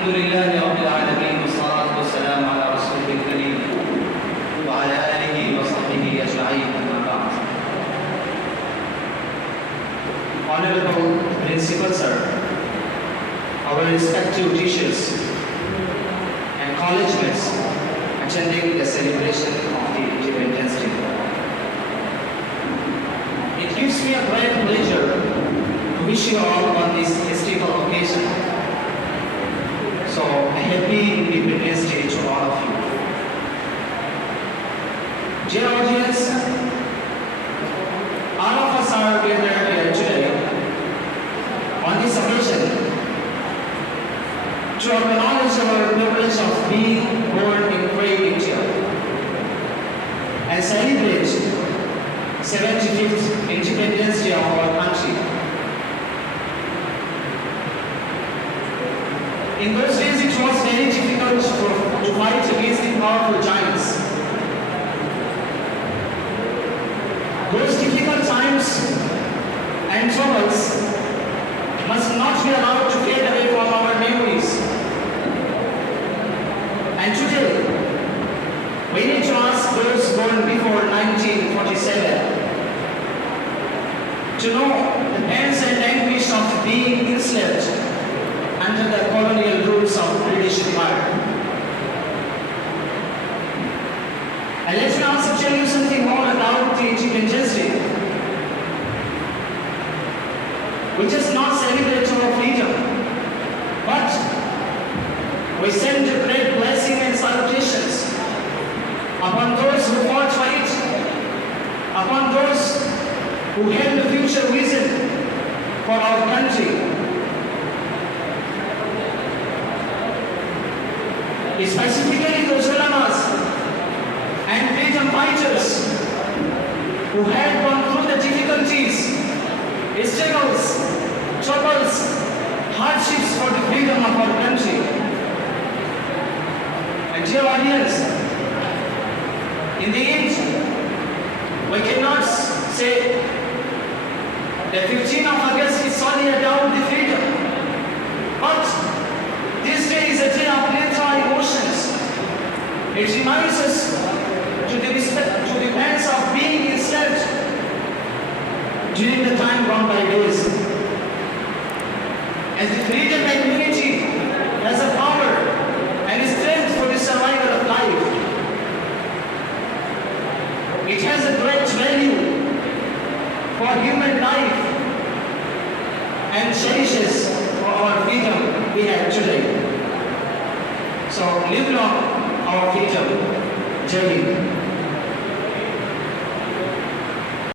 الحمد لله رب العالمين والصلاة والسلام على رسوله الكريم وعلى آله وصحبه أجمعين أما بعد. Honorable Principal Sir, our respective teachers and college mates attending the celebration of the Independence Day. It gives me a great pleasure to wish you all on this festival occasion. So, a happy Independence Day to all of you. Dear audience, all of us are gathered here today on this occasion to acknowledge our privilege of being born in free India and celebrate 75th Independence Day of our country. In those days, it was very difficult to fight against the powerful giants. Those difficult times and troubles must not be allowed to fade away from our memories. And today, we need to ask those born before 1947 to know the pains and anguish of being enslaved under the colonial rules of British Empire. And let me also tell you something more about the Independence Day. We just not celebrate our freedom, but we send a great blessing and salutations upon those who fought for it, upon those who held the future vision for our country. Specifically those ulamas and freedom fighters who had gone through the difficulties, struggles, troubles, hardships for the freedom of our country. And dear audience, in the end, we cannot say that 15th of August is only about the freedom, but this day is a day of emotions. It reminds us to the pains of being enslaved during the time gone by days. As the freedom and unity has a power and strength for the survival of life. It has a great value for human life and cherishes for our freedom we have today. So live long our freedom. Jamia.